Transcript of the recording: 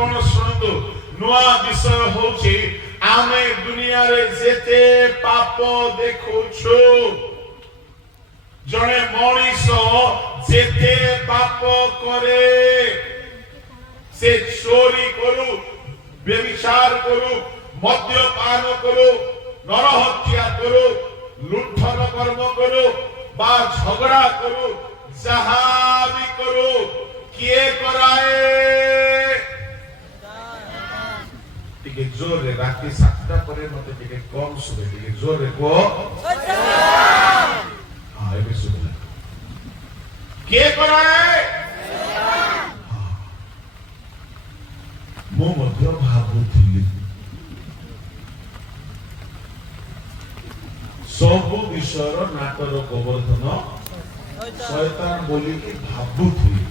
कौन शुणु नुआ विषय होची आमे दुनिया रे जेते पाप देखुछु जने मनीष जेते पाप करे से चोरी करू व्यभिचार करू मद्यपान करू नरहत्या करू लुंठन कर्म करू बा झगड़ा करू जहाँ भी करू किए कराए टिके जोर रे राति 7टा परे मते टिके कम सुबे टिके जोर रे को हां एबे सुबे किए कराए मो मध्य भाबुथिली सब विषयर नाटर गोवर्धन शैतान बोली कि भाबुथिली